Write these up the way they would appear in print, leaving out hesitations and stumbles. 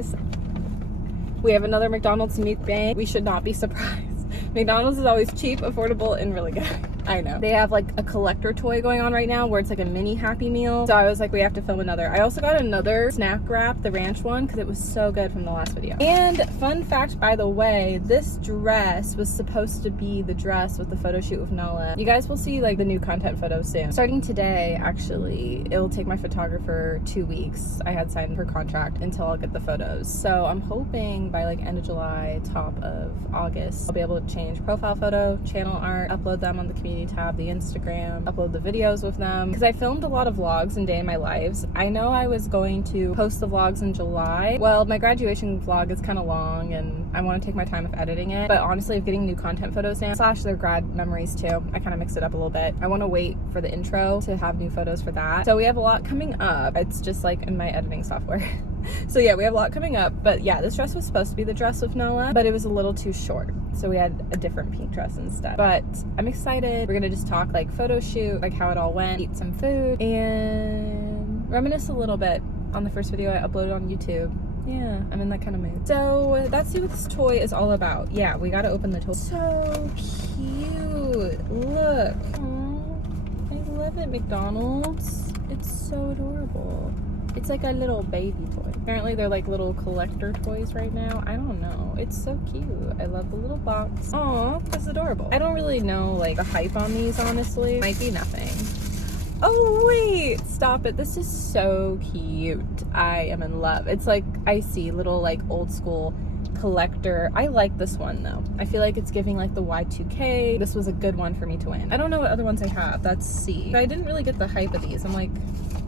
guys. We have another McDonald's mukbang. We should not be surprised. McDonald's is always cheap, affordable, and really good. I know. They have like a collector toy going on right now where it's like a mini Happy Meal. So I was like, we have to film another. I also got another snack wrap, the ranch one, because it was so good from the last video. And fun fact, by the way, this dress was supposed to be the dress with the photo shoot with Noah. You guys will see like the new content photos soon. Starting today, actually, it'll take my photographer 2 weeks. I had signed her contract until I'll get the photos. So I'm hoping by like end of July, top of August, I'll be able to change profile photo, channel art, upload them on the community tab, the Instagram, upload the videos with them, because I filmed a lot of vlogs and day in my lives. I know I was going to post the vlogs in July. Well, my graduation vlog is kind of long and I want to take my time with editing it, but honestly, of getting new content photos now, / their grad memories too, I kind of mixed it up a little bit. I want to wait for the intro to have new photos for that. So we have a lot coming up. It's just like in my editing software. So yeah, we have a lot coming up, but yeah, this dress was supposed to be the dress with Noah, but it was a little too short. So we had a different pink dress instead. But I'm excited. We're gonna just talk like photo shoot, like how it all went, eat some food, and reminisce a little bit on the first video I uploaded on YouTube. Yeah, I'm in that kind of mood. So let's see what this toy is all about. Yeah, we gotta open the toy. So cute. Look. Aww, I love it, McDonald's. It's so adorable. It's like a little baby toy. Apparently they're like little collector toys right now. I don't know. It's so cute. I love the little box. Aw, that's adorable. I don't really know like the hype on these, honestly. Might be nothing. Oh wait, stop it. This is so cute. I am in love. It's like icy little like old school collector. I like this one though. I feel like it's giving like the Y2K. This was a good one for me to win. I don't know what other ones I have. That's C. I didn't really get the hype of these. I'm like,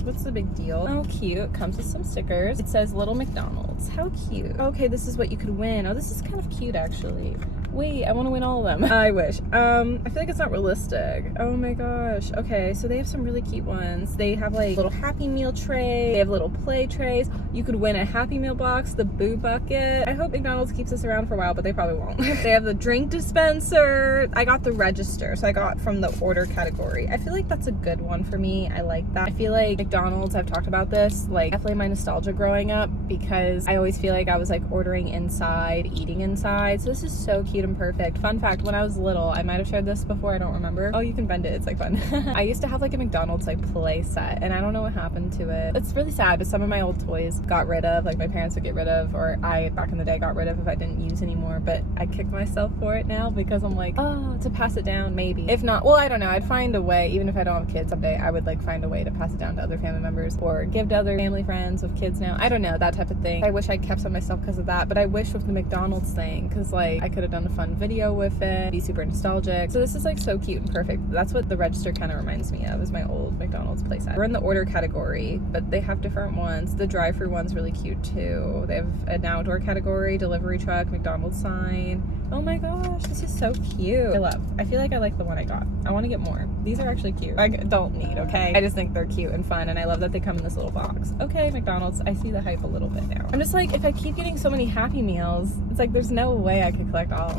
what's the big deal? Oh, cute. Comes with some stickers. It says Little McDonald's. How cute. Okay, this is what you could win. Oh, this is kind of cute actually. Wait, I want to win all of them. I wish. I feel like it's not realistic. Oh my gosh. Okay, so they have some really cute ones. They have like little Happy Meal tray. They have little play trays. You could win a Happy Meal box, the Boo Bucket. I hope McDonald's keeps this around for a while, but they probably won't. They have the drink dispenser. I got the register, so I got from the order category. I feel like that's a good one for me. I like that. I feel like McDonald's, I've talked about this, like definitely my nostalgia growing up, because I always feel like I was like ordering inside, eating inside. So this is so cute and perfect. Fun fact, when I was little, I might have shared this before, I don't remember. Oh, you can bend it, it's like fun. I used to have like a McDonald's like play set, and I don't know what happened to it. It's really sad, but some of my old toys got rid of, like my parents would get rid of, or I back in the day got rid of if I didn't use anymore, but I kick myself for it now because I'm like, oh, to pass it down maybe. If not, well, I don't know, I'd find a way. Even if I don't have kids someday, I would like find a way to pass it down to other family members or give to other family friends with kids now. I don't know, that type of thing. I wish I'd kept some myself because of that, but I wish with the McDonald's thing, because like I could have done a fun video with it, be super nostalgic. So this is like so cute and perfect. That's what the register kind of reminds me of, is my old McDonald's playset. We're in the order category, but they have different ones. The drive-thru one's really cute too. They have an outdoor category, delivery truck, McDonald's sign. Oh my gosh, this is so cute. I feel like I like the one I got. I want to get more. These are actually cute. I don't need, okay? I just think they're cute and fun, and I love that they come in this little box. Okay, McDonald's, I see the hype a little bit now. I'm just like, if I keep getting so many Happy Meals, it's like there's no way I could collect all.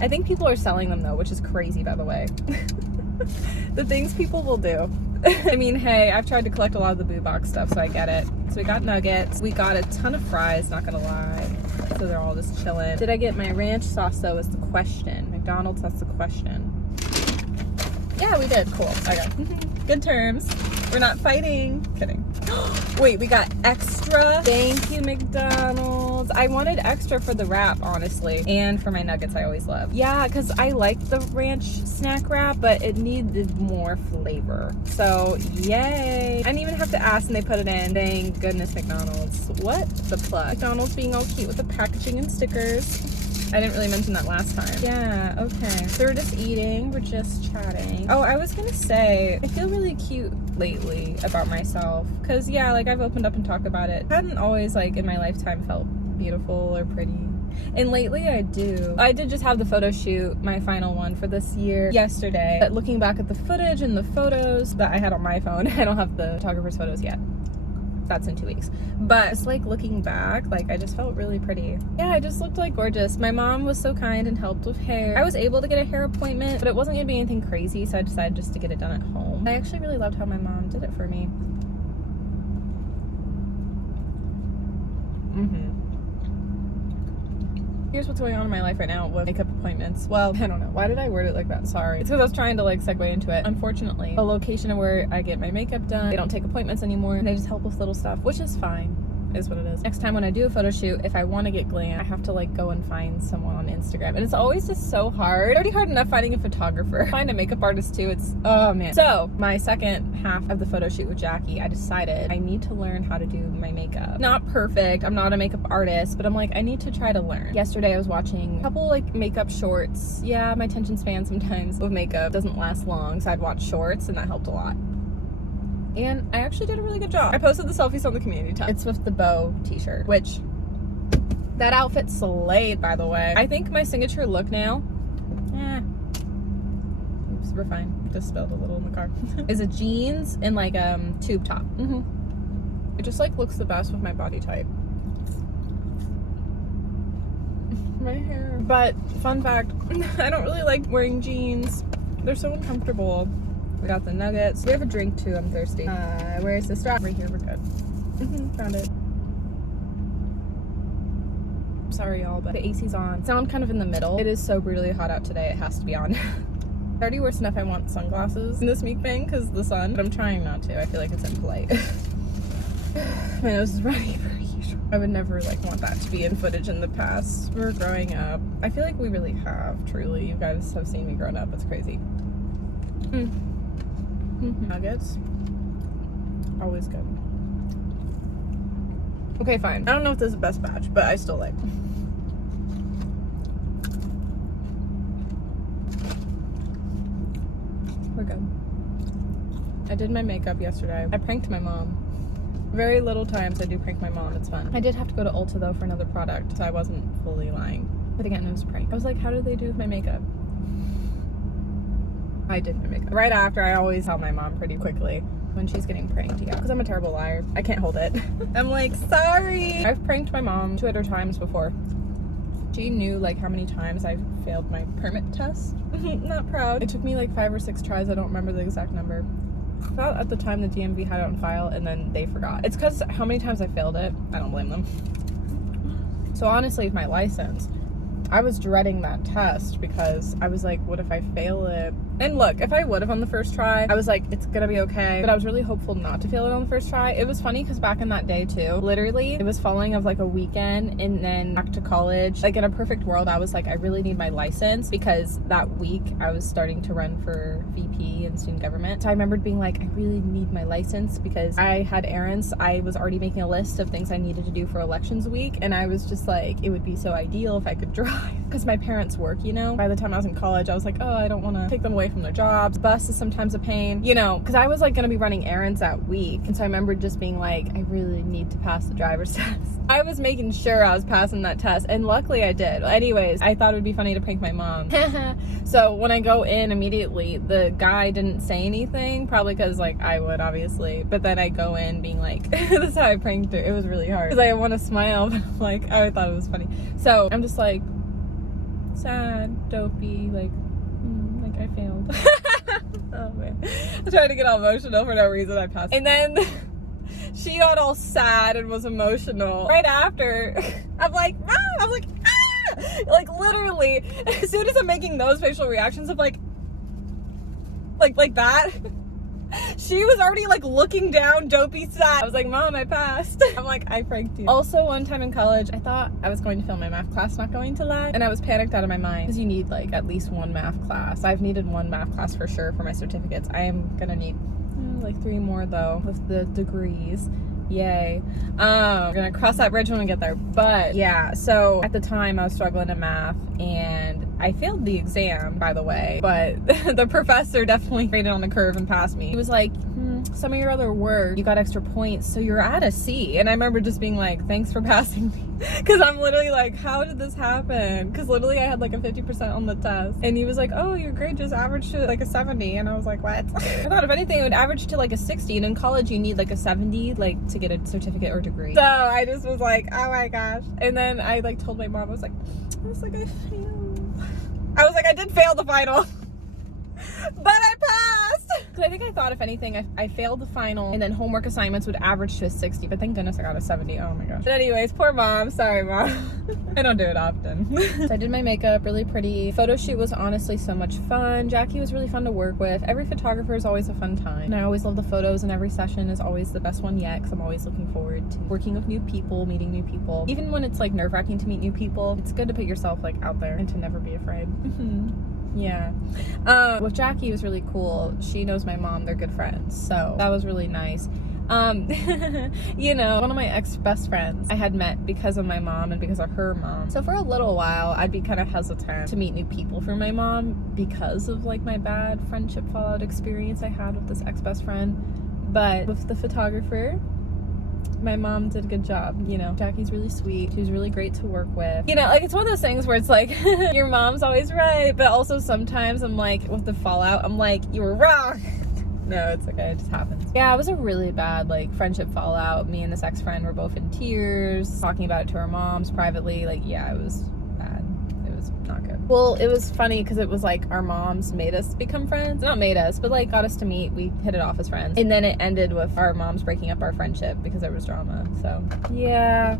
I think people are selling them though, which is crazy, by the way. The things people will do. I mean, hey, I've tried to collect a lot of the Boo Box stuff, so I get it. So we got nuggets. We got a ton of fries, not gonna lie. So they're all just chilling. Did I get my ranch sauce though is the question. McDonald's, that's the question. Yeah, we did. Cool. Okay. Good terms. We're not fighting. Kidding. Wait, we got extra. Thank you, McDonald's. I wanted extra for the wrap, honestly, and for my nuggets I always love. Yeah, because I like the ranch snack wrap, but it needed more flavor. So, yay. I didn't even have to ask, and they put it in. Thank goodness, McDonald's. What the pluck? McDonald's being all cute with the packaging and stickers. I didn't really mention that last time. Yeah, okay. So we're just eating, we're just chatting. Oh, I was gonna say, I feel really cute lately about myself. Cause yeah, like I've opened up and talked about it. I hadn't always like in my lifetime felt beautiful or pretty. And lately I do. I did just have the photo shoot, my final one for this year, yesterday. But looking back at the footage and the photos that I had on my phone, I don't have the photographer's photos yet. That's in 2 weeks, but it's like looking back, like I just felt really pretty. Yeah, I just looked like gorgeous. My mom was so kind and helped with hair. I was able to get a hair appointment, but it wasn't gonna be anything crazy, so I decided just to get it done at home. I actually really loved how my mom did it for me. Here's what's going on in my life right now with makeup appointments. Well, I don't know. Why did I word it like that? Sorry. It's because I was trying to like segue into it. Unfortunately, the location where I get my makeup done, they don't take appointments anymore. They just help with little stuff, which is fine. Is what it is. Next time when I do a photo shoot, if I want to get glam, I have to like go and find someone on Instagram, and it's always just so hard. It's already hard enough finding a photographer. Find a makeup artist too. It's, oh man. So my second half of the photo shoot with Jackie, I decided I need to learn how to do my makeup. Not perfect. I'm not a makeup artist, but I'm like, I need to try to learn. Yesterday I was watching a couple like makeup shorts. Yeah, my attention span sometimes with makeup doesn't last long, so I'd watch shorts and that helped a lot. And I actually did a really good job. I posted the selfies on the community tab. It's with the bow t-shirt, which that outfit slayed, by the way. I think my signature look now, oops, we're fine. Just spilled a little in the car. Is a jeans and like tube top. It just like looks the best with my body type. My hair. But fun fact, I don't really like wearing jeans. They're so uncomfortable. We got the nuggets. We have a drink too. I'm thirsty. Where's the straw? Right here. We're good. Found it. Sorry, y'all, but the AC's on. Sound kind of in the middle. It is so brutally hot out today. It has to be on. Already worse enough I want sunglasses in this mukbang because the sun, but I'm trying not to. I feel like it's impolite. My nose is running per usual. I would never like want that to be in footage in the past. We're growing up. I feel like we really have, truly. You guys have seen me growing up. It's crazy. Nuggets, always good. Okay, fine. I don't know if this is the best batch, but I still like. We're good. I did my makeup yesterday. I pranked my mom. Very little times I do prank my mom. It's fun. I did have to go to Ulta though for another product, so I wasn't fully lying. But again, it was a prank. I was like, how did they do with my makeup? I did my makeup. Right after, I always tell my mom pretty quickly when she's getting pranked, yeah, because I'm a terrible liar. I can't hold it. I'm like, sorry. I've pranked my mom 2 other times before. She knew like how many times I failed my permit test. Not proud. It took me like 5 or 6 tries. I don't remember the exact number. I thought at the time the DMV had it on file and then they forgot. It's because how many times I failed it. I don't blame them. So honestly, with my license, I was dreading that test because I was like, what if I fail it? And look, if I would have on the first try, I was like, it's gonna be okay. But I was really hopeful not to fail it on the first try. It was funny because back in that day too, literally, it was following of like a weekend and then back to college. Like in a perfect world, I was like, I really need my license because that week I was starting to run for VP in student government. So I remembered being like, I really need my license because I had errands. I was already making a list of things I needed to do for elections week. And I was just like, it would be so ideal if I could drive because my parents work, you know? By the time I was in college, I was like, oh, I don't want to take them away from their jobs. Bus is sometimes a pain, you know, because I was like going to be running errands that week. And so I remember just being like, I really need to pass the driver's test. I was making sure I was passing that test, and luckily I did. Anyways, I thought it would be funny to prank my mom. So when I go in immediately, the guy didn't say anything, probably because like I would obviously, but then I go in being like, this is how I pranked her. It was really hard because I want to smile, but I'm like, I thought it was funny. So I'm just like, sad, dopey, like I failed. Oh man, I tried to get all emotional for no reason. I passed, and then she got all sad and was emotional right after. I'm like, ah! I'm like, ah! Like literally, as soon as I'm making those facial reactions of like that, she was already like looking down, dopey sad. I was like, Mom, I passed. I'm like, I pranked you. Also, one time in college, I thought I was going to fail my math class, not going to lie. And I was panicked out of my mind because you need like at least 1 math class. I've needed 1 math class for sure for my certificates. I am gonna need like 3 more though with the degrees. Yay. We're gonna cross that bridge when we get there. But yeah, so at the time I was struggling in math and I failed the exam, by the way, but the professor definitely graded on the curve and passed me. He was like, some of your other work, you got extra points, so you're at a C. And I remember just being like, thanks for passing me. Because I'm literally like, how did this happen? Because literally I had like a 50% on the test. And he was like, oh, your grade just averaged to like a 70. And I was like, what? I thought if anything, it would average to like a 60. And in college, you need like a 70 like to get a certificate or degree. So I just was like, oh my gosh. And then I like told my mom, I was like, I failed. I was like, I did fail the final, but I passed. Because I think I thought, if anything, I failed the final, and then homework assignments would average to a 60, but thank goodness I got a 70. Oh my gosh. But anyways, poor mom. Sorry, mom. I don't do it often. So I did my makeup really pretty. Photo shoot was honestly so much fun. Jackie was really fun to work with. Every photographer is always a fun time. And I always love the photos, and every session is always the best one yet, because I'm always looking forward to working with new people, meeting new people. Even when it's like nerve-wracking to meet new people, it's good to put yourself like out there and to never be afraid. Yeah. With Jackie, it was really cool. She knows my mom. They're good friends. So that was really nice. You know, one of my ex-best friends I had met because of my mom and because of her mom. So for a little while, I'd be kind of hesitant to meet new people for my mom because of like my bad friendship fallout experience I had with this ex-best friend. But with the photographer, my mom did a good job. You know, Jackie's really sweet. She was really great to work with. You know, like, it's one of those things where it's like, your mom's always right, but also sometimes I'm like, with the fallout, I'm like, you were wrong. No, it's okay, it just happens. Yeah, it was a really bad, like, friendship fallout. Me and this ex-friend were both in tears, talking about it to our moms privately. Like, yeah, it was bad. It was not good. Well, it was funny because it was like our moms made us become friends. Not made us, but like got us to meet. We hit it off as friends. And then it ended with our moms breaking up our friendship because there was drama. So, yeah.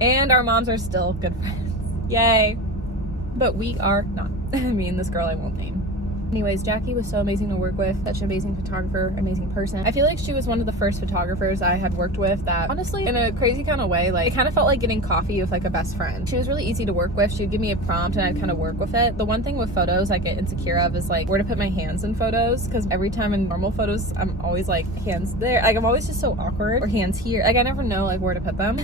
And our moms are still good friends. Yay. But we are not. Me and this girl I won't name. Anyways, Jackie was so amazing to work with. Such an amazing photographer, amazing person. I feel like she was one of the first photographers I had worked with that, honestly, in a crazy kind of way, like, it kind of felt like getting coffee with like a best friend. She was really easy to work with. She would give me a prompt and I'd kind of work with it. The one thing with photos I get insecure of is like where to put my hands in photos, because every time in normal photos, I'm always like hands there. Like, I'm always just so awkward, or hands here. Like, I never know like where to put them.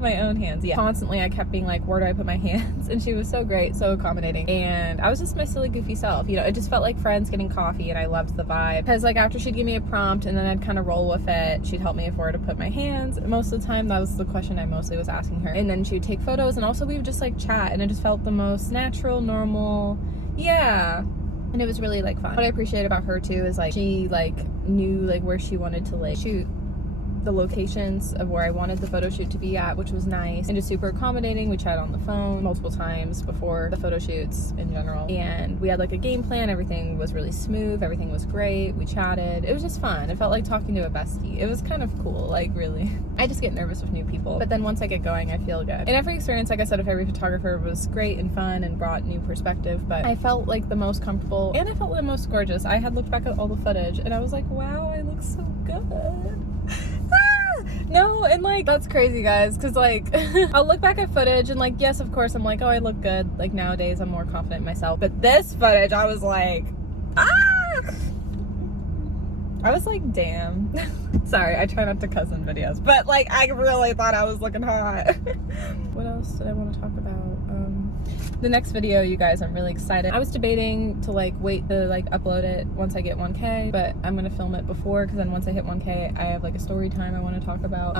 My own hands, yeah. Constantly I kept being like, where do I put my hands? And she was so great, so accommodating. And I was just my silly, goofy self. You know, it just felt like friends getting coffee, and I loved the vibe. Because like after she'd give me a prompt and then I'd kind of roll with it, she'd help me with where to put my hands. Most of the time that was the question I mostly was asking her. And then she would take photos, and also we would just like chat, and it just felt the most natural, normal. Yeah. And it was really like fun. What I appreciate about her too is like she like knew like where she wanted to like shoot, the locations of where I wanted the photo shoot to be at, which was nice, and just super accommodating. We chatted on the phone multiple times before the photo shoots in general, and we had like a game plan. Everything was really smooth, everything was great. We chatted. It was just fun. It felt like talking to a bestie. It was kind of cool, like, really. I just get nervous with new people, but then once I get going, I feel good. And every experience, like I said, with every photographer was great and fun and brought new perspective, but I felt like the most comfortable, and I felt the most gorgeous. I had looked back at all the footage and I was like, wow, I look so good. No, and like, that's crazy, guys, because like I'll look back at footage and like, yes, of course I'm like, oh, I look good. Like, nowadays I'm more confident in myself, but this footage I was like, I was like, damn. Sorry, I try not to cuss in videos, but like, I really thought I was looking hot. What else did I want to talk about? The next video, you guys, I'm really excited. I was debating to like wait to like upload it once I get 1K, but I'm gonna film it before, because then once I hit 1K, I have like a story time I want to talk about,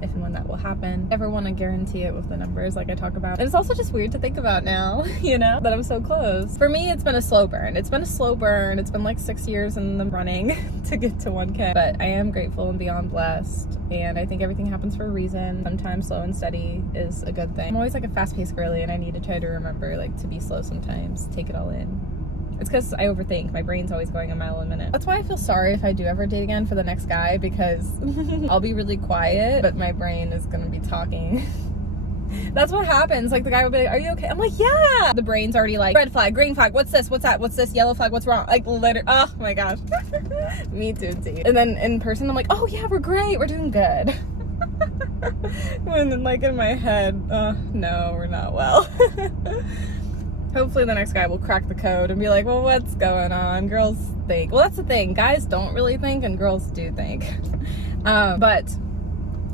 if and when that will happen. Never want to guarantee it with the numbers like I talk about. And it's also just weird to think about now, you know, that I'm so close. For me, it's been a slow burn. It's been a slow burn. It's been like 6 years in the running to get to 1K, but I am grateful and beyond blessed. And I think everything happens for a reason. Sometimes slow and steady is a good thing. I'm always like a fast-paced girly, and I need to try to remember like to be slow sometimes, take it all in. It's because I overthink. My brain's always going a mile a minute. That's why I feel sorry if I do ever date again for the next guy, because I'll be really quiet, but my brain is gonna be talking. That's what happens. Like, the guy will be like, are you okay? I'm like, yeah. The brain's already like, red flag, green flag, what's this, what's that, what's this, yellow flag, what's wrong? Like, literally, oh my gosh. Me too, T. And then in person, I'm like, oh yeah, we're great, we're doing good. When like in my head, no, we're not well. Hopefully the next guy will crack the code and be like, well, what's going on? Girls think. Well, that's the thing. Guys don't really think, and girls do think. But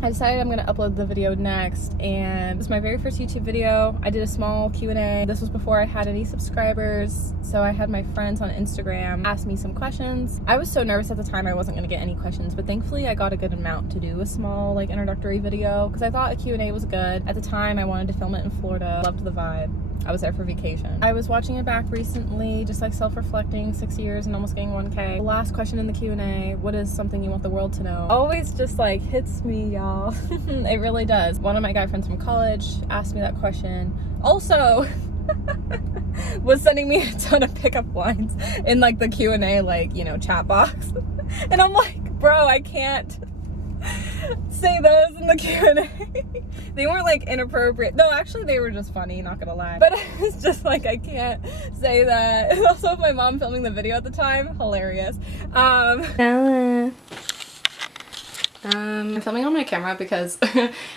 I decided I'm going to upload the video next, and this is my very first YouTube video. I did a small Q&A. This was before I had any subscribers, so I had my friends on Instagram ask me some questions. I was so nervous at the time I wasn't going to get any questions, but thankfully I got a good amount to do a small like introductory video, because I thought a Q&A was good. At the time I wanted to film it in Florida. Loved the vibe. I was there for vacation. I was watching it back recently, just like self-reflecting, 6 years and almost getting 1K. The last question in the Q&A, what is something you want the world to know? Always just like hits me, y'all. It really does. One of my guy friends from college asked me that question. Also, was sending me a ton of pickup lines in like the Q&A, like, you know, chat box. And I'm like, bro, I can't say those in the Q&A. They weren't like inappropriate. No, actually they were just funny, not gonna lie. But I was just like, I can't say that. And also my mom filming the video at the time, hilarious. I'm filming on my camera because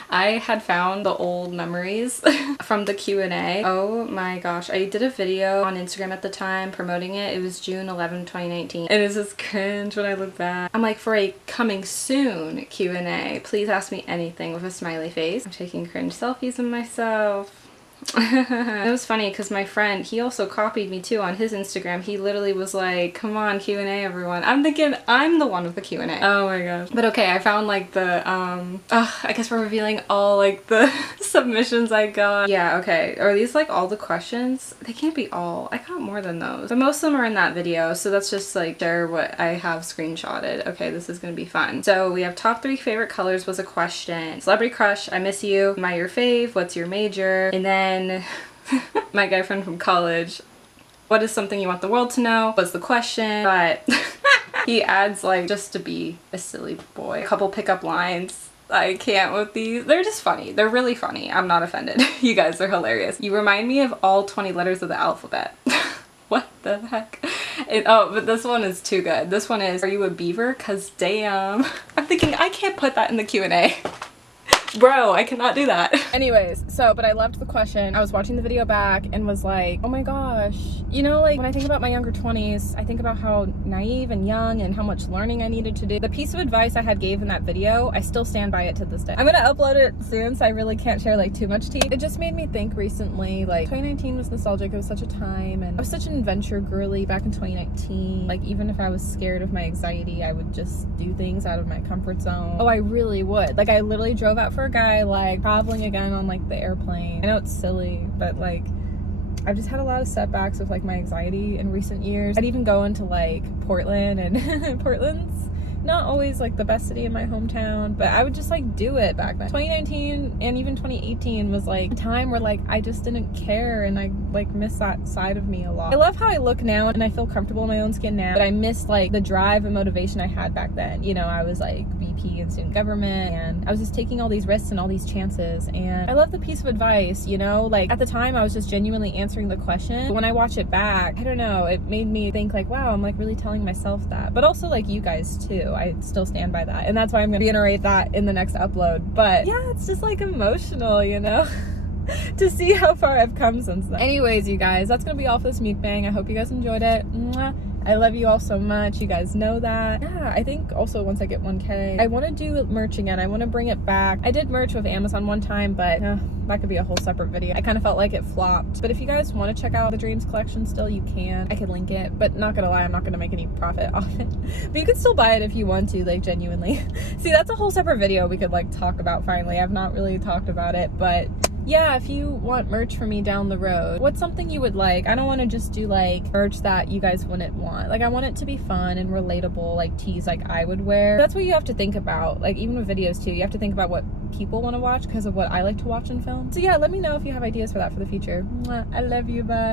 I had found the old memories from the Q&A. Oh my gosh, I did a video on Instagram at the time promoting it. It was June 11, 2019. And it's just cringe when I look back. I'm like, for a coming soon Q&A, please ask me anything with a smiley face. I'm taking cringe selfies of myself. It was funny because my friend, he also copied me too on his Instagram. He literally was like, come on, Q&A everyone. I'm thinking I'm the one with the Q&A. Oh my gosh. But okay, I found like the I guess we're revealing all like the submissions I got. Yeah, okay. Are these like all the questions? They can't be all. I got more than those. But most of them are in that video, so that's just like share what I have screenshotted. Okay, this is gonna be fun. So we have top 3 favorite colors was a question. Celebrity crush, I miss you. Am I your fave? What's your major? And then my guy friend from college, what is something you want the world to know, was the question. But he adds, like, just to be a silly boy, a couple pickup lines. I can't with these. They're just funny. They're really funny. I'm not offended. You guys are hilarious. You remind me of all 20 letters of the alphabet. What the heck? Oh, but this one is too good. This one is, are you a beaver? Cause damn. I'm thinking I can't put that in the Q&A. Bro, I cannot do that. Anyways, so, but I loved the question. I was watching the video back and was like, oh my gosh. You know, like when I think about my younger 20s, I think about how naive and young and how much learning I needed to do. The piece of advice I had gave in that video, I still stand by it to this day. I'm gonna upload it soon, so I really can't share like too much tea. It just made me think recently, like 2019 was nostalgic. It was such a time, and I was such an adventure girly back in 2019. Like even if I was scared of my anxiety, I would just do things out of my comfort zone. Oh, I really would. Like I literally drove out for a guy, like traveling again on like the airplane. I know it's silly, but like I've just had a lot of setbacks with like my anxiety in recent years. I'd even go into like Portland, and Portland's not always like the best city in my hometown, but I would just like do it back then. 2019 and even 2018 was like a time where like I just didn't care, and I like miss that side of me a lot. I love how I look now and I feel comfortable in my own skin now, but I miss like the drive and motivation I had back then. You know, I was like VP in student government, and I was just taking all these risks and all these chances, and I love the piece of advice, you know, like at the time I was just genuinely answering the question, but when I watch it back, I don't know, it made me think like, wow, I'm like really telling myself that, but also like you guys too. I still stand by that, and that's why I'm gonna reiterate that in the next upload. But yeah, it's just like emotional, you know. To see how far I've come since then. Anyways, you guys, that's gonna be all for this mukbang. I hope you guys enjoyed it. Mwah. I love you all so much. You guys know that. Yeah, I think also once I get 1K, I want to do merch again. I want to bring it back. I did merch with Amazon one time, but that could be a whole separate video. I kind of felt like it flopped. But if you guys want to check out the Dreams collection still, you can. I could link it, but not gonna lie, I'm not gonna make any profit off it. But you can still buy it if you want to, like genuinely. See, that's a whole separate video we could like talk about finally. I've not really talked about it, but yeah, if you want merch from me down the road, what's something you would like? I don't want to just do like merch that you guys wouldn't want. Like I want it to be fun and relatable, like tees like I would wear. That's what you have to think about. Like even with videos too, you have to think about what people want to watch because of what I like to watch and film. So yeah, let me know if you have ideas for that for the future. Mwah. I love you, bye.